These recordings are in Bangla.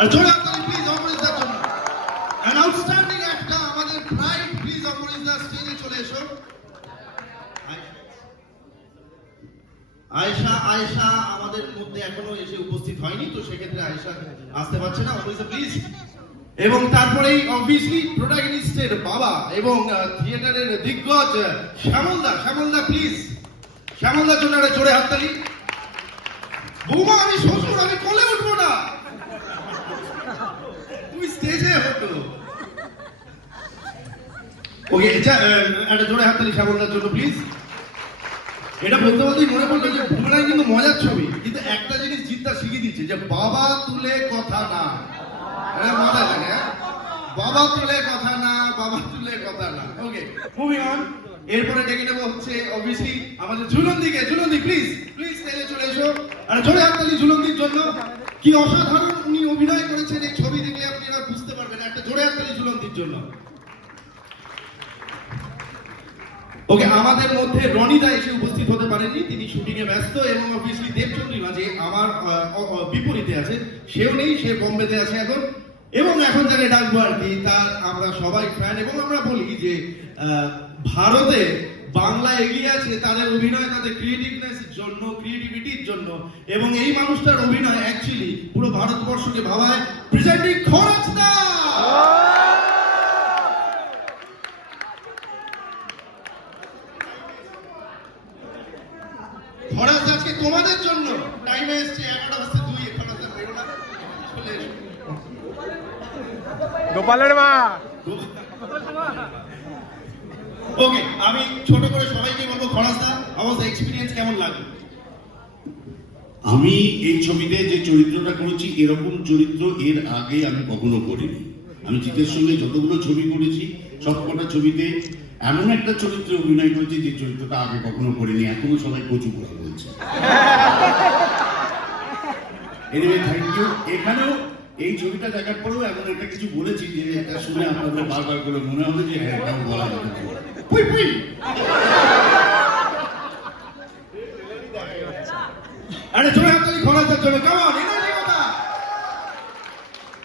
আর জোরে হাততালি প্লিজ অমরিশদার জন্য। অ্যান আউটস্ট্যান্ডিং একটা আমাদের প্রাইড, প্লিজ অমরিশদা স্টেজে চলে এসো। আয়েশা আয়েশা আমাদের মধ্যে এখনো এসে উপস্থিত হয়নি, তো সেক্ষেত্রে আয়েশা আসতে পারছে না। অমরিশদা প্লিজ। এবং তারপরেই অবভিয়াসলি প্রোটাগনিস্টের বাবা এবং থিয়েটারের দিগ্গজ শ্যামলদা। শ্যামলদা প্লিজ, শ্যামলদার জন্য একটা জোরে হাততালি। বৌমা আমি শ্বশুর, আমি কোলে উঠবো না, তুমি স্টেজে হতো। ওকে, একটা জোরে হাততালি শ্যামলদার জন্য প্লিজ। এটা বলতে বলতেই মনে পড়লো যে বুমরাং কিন্তু মজার ছবি, কিন্তু একটা জিনিস জিদ্দা শিখিয়ে দিচ্ছে যে বাবা তুলে কথা না। মজা লাগে, বাবা তুলে কথা না, বাবা তুলে কথা না। ওকে, মুভিং অন। এরপরে ডেকে নেবো হচ্ছে অবভিয়াসলি আমাদের ঝুলন্দিকে। ঝুলন্দি প্লিজ, প্লিজ স্টেজে চলে এসো। আর জোরে হাততালি ঝুলন্দির জন্য। কি অসাধারণ উনি অভিনয় করেছেন, এই ছবি দেখলে আপনারা বুঝতে পারবেন। একটা জোরে হাততালি ঝুলন্দির জন্য। ওকে, আমাদের মধ্যে রনিদা এসে উপস্থিত হতে পারেননি, তিনি শুটিং এ ব্যস্ত। এবং অবভিয়াসলি দেবচন্দ্রিমা যে আমার বিপরীতে আছে, সেও নেই, সে বোম্বেতে আছে এখন। এবং এখন যাকে ডাকবো আর কি, তার আমরা সবাই ফ্যান। এবং আমরা বলি যে ভারতে বাংলা এগিয়ে আছে তাদের অভিনয়, তাদের ক্রিয়েটিভনেস জন্য, ক্রিয়েটিভিটির জন্য। এবং এই মানুষটার অভিনয় অ্যাকচুয়ালি পুরো ভারতবর্ষকে ভাবায়। প্রেজেন্টিং খরচদা। খরচ আজকে তোমাদের জন্য টাইমে এসছে 11:02। খরচ বেরো না, চলে এসো। গোপালের মা। ওকে, আমি ছোট করে সবাইকে বলবো, খরচদা আমার এক্সপেরিয়েন্স কেমন লাগে? আমি এই ছবিতে যে চরিত্রটা করেছি, এরকম চরিত্র এর আগে আমি কখনো করিনি। আমি জিতের সঙ্গে যতগুলো ছবি করেছি, সবকটা ছবিতে এমন একটা চরিত্রে অভিনয় করেছি যে চরিত্রটা আগে কখনো করিনি। এখনো সবাই কচু কথা বলছে। Anyway, thank you. এখানেও এই ছবিটা দেখার পরেও এমন একটা কিছু বলেছি যে এটা শুনে আপনাদের বারবার করে মনে হবে যে হ্যাঁ, এটাও বলা যেতে পারে। পুই পুই। আরে জোরে হাততালি খরচদার জন্য। কেমন এনার্জি কথা?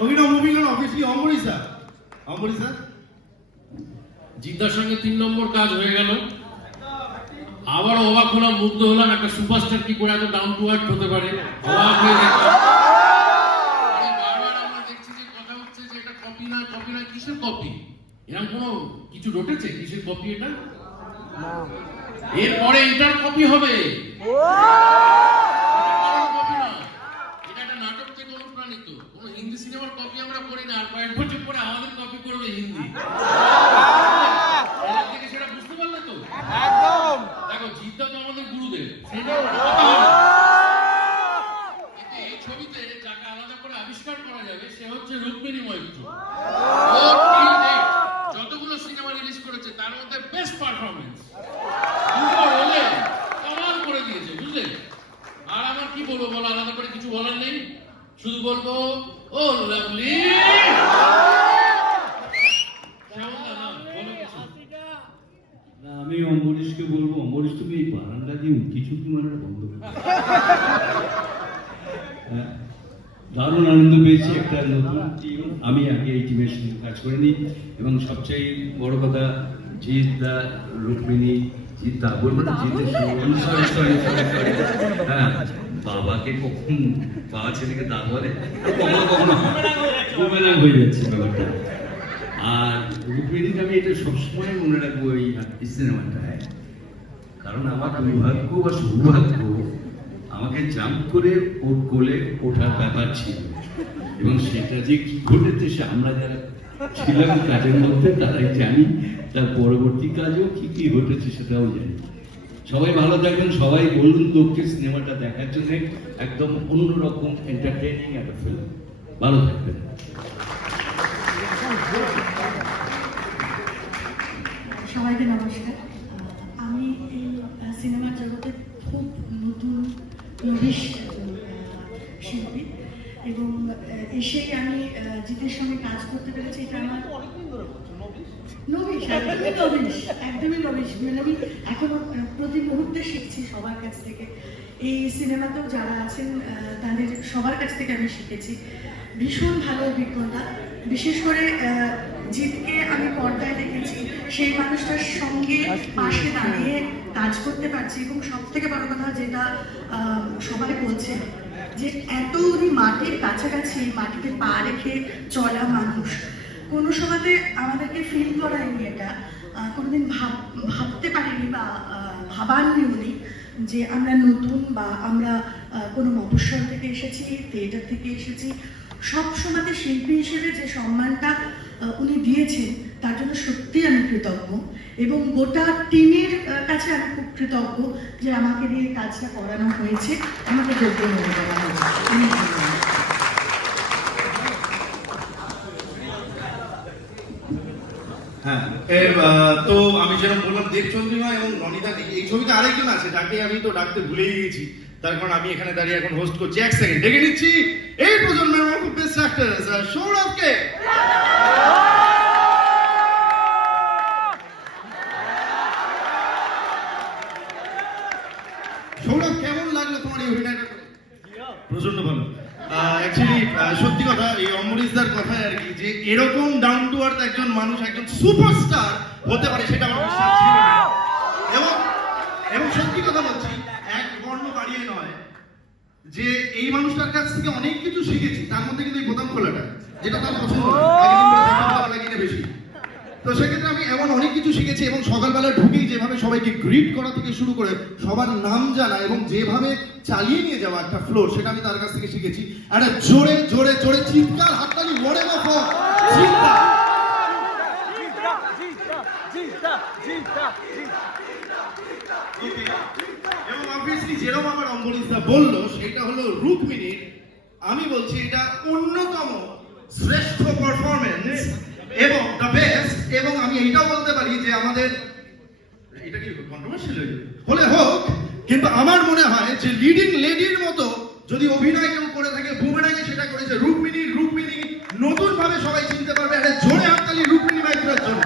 ওকে, নাও মুভিং অন। অবভিয়াসলি অমরিশদা। অমরিশদা, জিদ্দার সঙ্গে 3 নম্বর কাজ হয়ে গেল। আবার অবাক হলাম, মুগ্ধ হলাম, একটা সুপারস্টার কি করে এত ডাউন টু আর্থ হতে পারে। অবাক হয়ে দেখলাম। বারবার আমরা দেখছি যে কথা হচ্ছে যে এটা কপি না, কপি না। কিসের কপি? এরকম কোনো কিছু রটেছে? কিসের কপি এটা? এরপরে এটার কপি হবে। এটা একটা নাটক থেকে অনুপ্রাণিত। কোনো হিন্দি সিনেমার কপি আমরা করি না, আর কয়েক বছর পরে আমাদের কপি করবে হিন্দি। সেটা বুঝতে পারলে তো? একদম। দেখো, জিদ্দা তো আমাদের গুরুদেব, এই ছবিতে যাকে আলাদা করে আবিষ্কার করা যাবে সে হচ্ছে রুক্মিণী মৈত্র। যতগুলো সিনেমা রিলিজ করেছে তার মধ্যে বেস্ট পারফরমেন্স, কমাল করে দিয়েছে, বুঝলে? আর আমার কি বলবো বলো, আলাদা করে কিছু বলার নেই। শুধু বলবো ও লাভলি। আমি অম্বরীশকে বলবো, অম্বরীশ তুমি এই বারান্দা দিয়ে উঁকি ঝুঁকি মারাটা বন্ধ করো। দারুণ আনন্দ পেয়েছি। একটা নতুন টিম, আমি আগে এই টিমের সঙ্গে কাজ করিনি। এবং সবচেয়ে বড় কথা, জিদ্দা, রুক্মিণী, জিদ্দা বলবো না, জিতের হ্যাঁ, বাবাকে কখন বাবা ছেলেকে দা বলে, কখনো কখনো বুমেরাং হয়ে যাচ্ছে ব্যাপারটা। আর রুক্মিণীকে আমি এটা সবসময় মনে রাখবো এই সিনেমাটায়, কারণ আমার দুর্ভাগ্য বা সৌভাগ্য, আমাকে জাম্প করে ওর কোলে ওঠার ব্যাপার ছিল। এবং সেটা যে কি ঘটেছে সে আমরা যারা ছিলাম কাজের মধ্যে তারাই জানি। তার পরবর্তী কাজেও কি কি ঘটেছে সেটাও জানি। সবাই ভালো থাকবেন। সবাই বলুন তোকে সিনেমাটা দেখার জন্য। একদম অন্যরকম এন্টারটেইনিং একটা ফিল্ম। ভালো থাকবেন। সবাইকে নমস্কার। আমি এই সিনেমার জগতে খুব নতুন নবিশ শিল্পী, এবং এসেই আমি জিতের সঙ্গে কাজ করতে পেরেছি। এটা আমার নবিশ, একদমই নবিশ। মানে আমি এখনো প্রতি মুহূর্তে শিখছি সবার কাছ থেকে। এই সিনেমাতেও যারা আছেন তাদের সবার কাছ থেকে আমি শিখেছি। ভীষণ ভালো অভিজ্ঞতা। বিশেষ করে জিতকে আমি পর্দায় দেখেছি, সেই মানুষটার সঙ্গে পাশে দাঁড়িয়ে কাজ করতে পারছি, এবং সব থেকে বড় কথা যেটা সবাই বলছে যে এত উনি মাটির কাছাকাছি, মাটিতে পা রেখে চলা মানুষ, কোনো সময়তে আমাদেরকে ফিল করায়নি এটা, কোনোদিন ভাবতে পারিনি বা ভাবাননি উনি যে আমরা নতুন বা আমরা কোনো মফস্বল থেকে এসেছি, থিয়েটার থেকে এসেছি। সব সময়তে শিল্পী হিসেবে যে সম্মানটা উনি দিয়েছেন তার জন্য সত্যি আমি কৃতজ্ঞ, এবং গোটা টিমের কাছে আমি খুব কৃতজ্ঞ যে আমাকে দিয়ে কাজটা করানো হয়েছে, আমাকে যোগ্য মনে করা হয়েছে। হ্যাঁ, তো আমি যেরকম বললাম দেবচন্দ্রিমা এবং রনিদা, এই ছবিতে আরেকজন আছে যাকে আমি তো ডাকতে ভুলেই গেছি, তার কারণ আমি এখানে দাঁড়িয়ে এখন হোস্ট করছি। এক সেকেন্ড ডেকে নিচ্ছি এই প্রজন্মের বেস্ট অ্যাক্টর সৌরভকে। সৌরভ, কেমন লাগলো তোমার এই অভিনয়টা? প্রচন্ড ভালো। অ্যাকচুয়ালি সত্যি কথা, এই অমরিশদার কথায় আর কি, যে এরকম ডাউন টু আর্থ একজন মানুষ, একজন সুপারস্টার হতে পারে সেটা আমার বিশ্বাস ছিল না। এবং সত্যি কথা বলছি, এক বর্ণ বাড়িয়ে নয়, যে এই মানুষটার কাছ থেকে অনেক কিছু শিখেছি, তার মধ্যে কিন্তু এই বোতাম খোলাটা, যেটা তার পছন্দ লাগে বেশি। তো সেক্ষেত্রে আমি এমন অনেক কিছু শিখেছি, এবং সকালবেলা ঢুকেই যেভাবে সবাইকে গ্রিট করা থেকে শুরু করে সবার নাম জানা এবং যেভাবে চালিয়ে নিয়ে যাওয়া একটা ফ্লোর, সেটা আমি তার কাছ থেকে শিখেছি। একটা জোরে জোরে জোরে চিৎকার, হাততালি, ওরে বাবা চিৎকার। এবং অবভিয়াসলি যেরকম আমার অম্বরীশদা বললো, সেটা হলো রুক্মিণীর, আমি বলছি এটা অন্যতম শ্রেষ্ঠ পারফরমেন্স এবং দ্য বেস্ট। এবং আমি এইটাও বলতে পারি যে আমাদের, এটা কি কন্ট্রোভার্সিয়াল হলে হোক, কিন্তু আমার মনে হয় যে লিডিং লেডির মতো যদি অভিনয় কেউ করে থাকে, বুমেরাঙে সেটা করেছে রুক্মিণী। রুক্মিণী নতুন ভাবে সবাই চিনতে পারবে। একটা জোরে হাততালি রুক্মিণী মাইত্রের জন্য।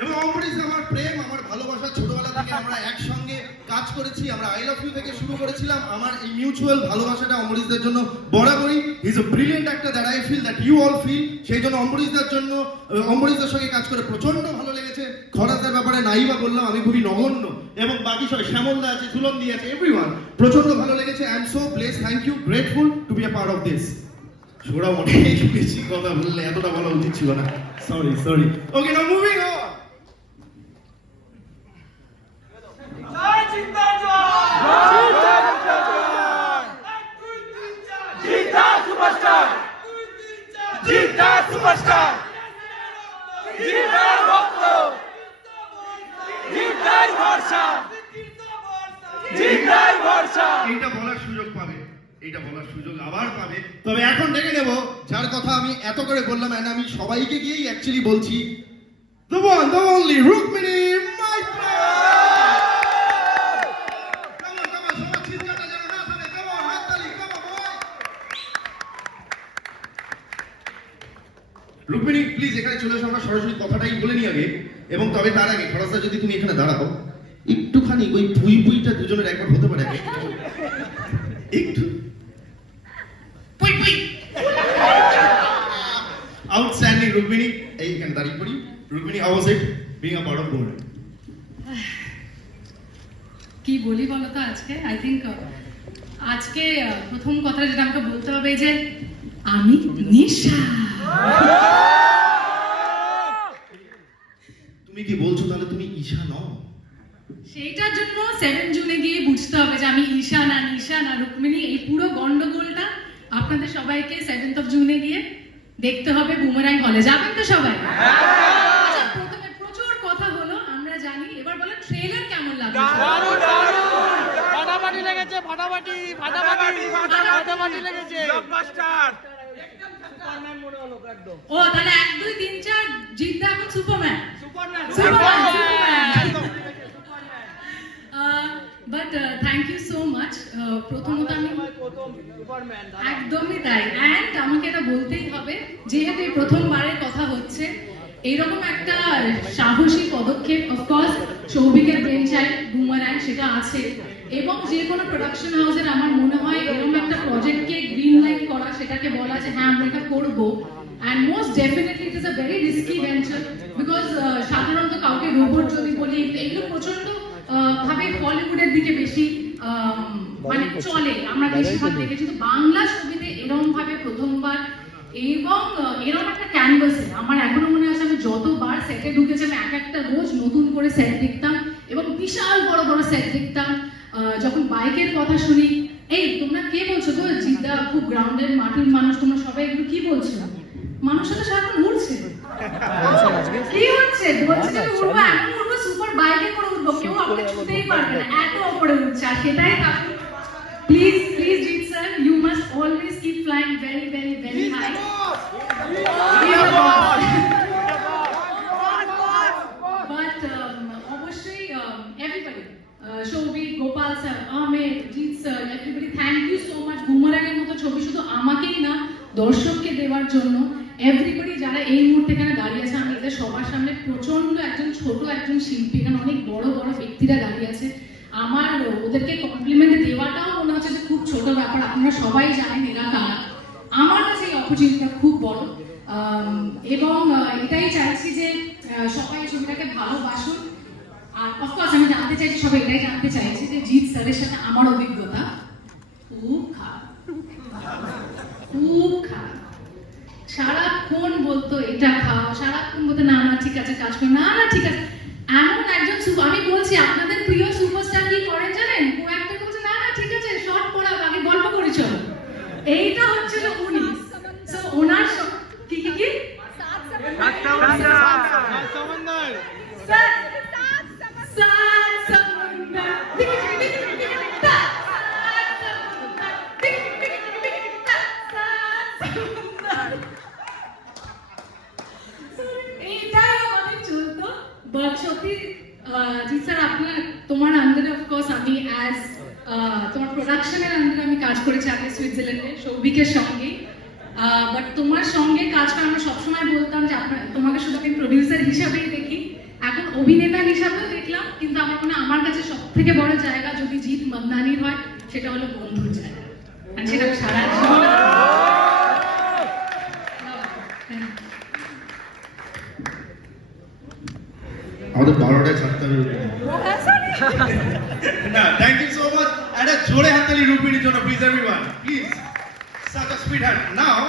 এবং অমরিশ আমার প্রেম, আমার ভালোবাসা, ছোটবেলা থেকে আমরা একসঙ্গে কাজ করেছি, আমরা আই লাভ ইউ থেকে শুরু করেছিলাম। আমার এই মিউচুয়াল ভালোবাসাটা অমরিশদের জন্য বরাবরই, is a brilliant actor that I feel, that you all feel. সেই জন্য অমরিশদের জন্য, অমরিশদের সঙ্গে কাজ করে প্রচন্ড ভালো লেগেছে। খরাজের ব্যাপারে নাই বা বললাম, আমি খুবই নগণ্য, এবং বাকি সবাই, শ্যামলদা আছে, ঝুলনদি আছে, এভরিওয়ান প্রচন্ড ভালো লেগেছে। I am so blessed, thank you, grateful to be a part of this. Sourav অনেক বেশি কথা বললে, এতটা বলা উচিত ছিল না, sorry. Okay, now moving on. এইটা বলার সুযোগ পাবে, এইটা বলার সুযোগ আবার পাবে। তবে এখন ডেকে নেব যার কথা আমি এত করে বললাম, এন্ড আমি সবাইকে গিয়েই অ্যাকচুয়ালি বলছি, the one, the only Rukmini Maitra. Rukmini please এখানে চলে এসো, আমরা সরাসরি কথাটাই বলে নিই আগে। এবং তবে তার আগে খরচা যদি তুমি এখানে দাঁড়াও, একটুখানি ওই পুইটা দুজনের একবার হতে পারে, একটু আউটস্ট্যান্ডিং রুক্মিণী, এইখানে দাঁড়িয়ে পড়ি। Rukmini, how was it being a part of board? কি বলি বলো তো, আজকে প্রথম কথা যেটা আমাকে বলতে হবে যে আমি নিশা। তুমি কি বলছো তাহলে তুমি ঈশা নও? সেইটার জন্য 7 জুনে গিয়ে বুঝতে হবে যে আমি ঈশা না নিশা না রুক্মিণী। এই পুরো গন্ডগোলটা আপনাদের সবাইকে 7th of জুনে গিয়ে দেখতে হবে বুমেরাং হলে। যাবেন তো সবাই? আচ্ছা, প্রথমে প্রচুর কথা হলো, আমরা জানি। এবার বলেন ট্রেলার কেমন লাগলো? ফাটাফাটি লেগেছে, ফাটাফাটি লেগেছে, ব্লকবাস্টার। সুপারম্যান মনে হলো একদম। ও তাহলে 1 2 3 4 জিতদা এখন Superman. But thank you so much. প্রথমত আমি একদমই তাই। অ্যান্ড আমাকে এটা বলতেই হবে, যেহেতু এই প্রথমবারের কথা হচ্ছে, এইরকম একটা সাহসী পদক্ষেপ অফকোর্স সৌভিকের ব্রেন চাইল্ড বুমেরাং সেটা আছে, এবং যে কোনো প্রোডাকশন হাউসের আমার মনে হয় এরকম একটা প্রজেক্টকে গ্রিন লাইট আমাদেরকে বলা যে হ্যাঁ আমরা এটা করবো, and most definitely it is a very risky venture, because সাধারণত কাউকে রোবট যদি বলি এগুলো প্রচন্ড ভাবে হলিউডের দিকে বেশি মানে চলে, আমরা বেশিরভাগ দেখেছি। তো বাংলা ছবিতে এরকম ভাবে প্রথমবার এবং এরকম একটা ক্যানভাসে আমার এখনো মনে আছে আমি যতবার সেটে ঢুকেছি আমি এক একটা রোজ নতুন করে সেট দেখতাম এবং বিশাল বড় বড় সেট দেখতাম। যখন বাইকের কথা শুনি, এই তোমরা কে বলছো গো, জিদ্দা খুব গ্রাউন্ডের মাটির মানুষ, তোমরা সবাই এগুলো কি বলছো? মানুষের তো সারাক্ষণ উড়ছে, কি হচ্ছে বলছে যে আমি উড়বো, এমন উড়বো সুপার বাইকে করে উঠবো, কেউ আমাকে ছুতেই পারবে না, এত ওপরে উঠছে। আর সেটাই থাকুক। Please please Jeet sir, you must always keep flying very very very high. But অবশ্যই everybody, Souvik, Gopal sir, Ahmed, Jeet sir, everybody thank you so much বুমারাংয়ের মতো ছবি শুধু আমাকেই না দর্শককে দেওয়ার জন্য। এভরিবডি যারা এই মুহূর্তে এখানে দাঁড়িয়ে আছে, আমি এদের সবার সামনে প্রচন্ড একজন ছোট একজন শিল্পী, এখানে অনেক বড় বড় ব্যক্তিরা দাঁড়িয়ে আছে, আমার ওদেরকে কমপ্লিমেন্ট দেওয়াটাও মনে হচ্ছে যে খুব ছোট ব্যাপার। আপনারা সবাই জানেন এরা কারা, আমার কাছে এই অপরচুনিটিটা খুব বড়। এবং এটাই চাইছি যে সবাই ছবিটাকে ভালোবাসুন। আর অফকোর্স আমি জানতে চাইছি, সবাই এটাই জানতে চাইছি যে জিৎ স্যারের সাথে আমার অভিজ্ঞতা খুব খারাপ, খুব খারাপ। সারাক্ষণ বলতো এটা খাও, সারাক্ষণ বলতো না না ঠিক আছে কাজ করো, না না ঠিক আছে। এমন একজন আমি বলছি আপনাদের প্রিয় সুপারস্টার কি করেন জানেন, ও একটা বলছে না না ঠিক আছে শর্ট পড়া আগে গল্প করি চলো, এইটা হচ্ছিল উনি। সো ওনার কি কি কি এইটাই আমাদের চলতো। বাট সত্যি জিৎ স্যার আপনার তোমার আন্ডারে অফকোর্স আমি অ্যাজ তোমার প্রোডাকশনের আন্ডারে আমি কাজ করেছি আগে সুইজারল্যান্ডে সৌভিকের সঙ্গে। বাট তোমার সঙ্গে কাজ করে আমরা সবসময় বলতাম যে আপনার তোমাকে শুধু আমি প্রডিউসার হিসাবেই দেখি, এখন অভিনেতা হিসাবেও দেখলাম, কিন্তু আমার মনে হয় আমার কাছে সব থেকে বড় জায়গা যদি জিৎ মদনানির হয় সেটা হলো বন্ধুর জায়গা, আর সেটা সারা জীবন। আমাদের 12টায় ছাড়তে হবে না। Thank you so much. একটা জোরে হাততালি রূপিণীর জন্য please everyone, please. Such a sweetheart. Now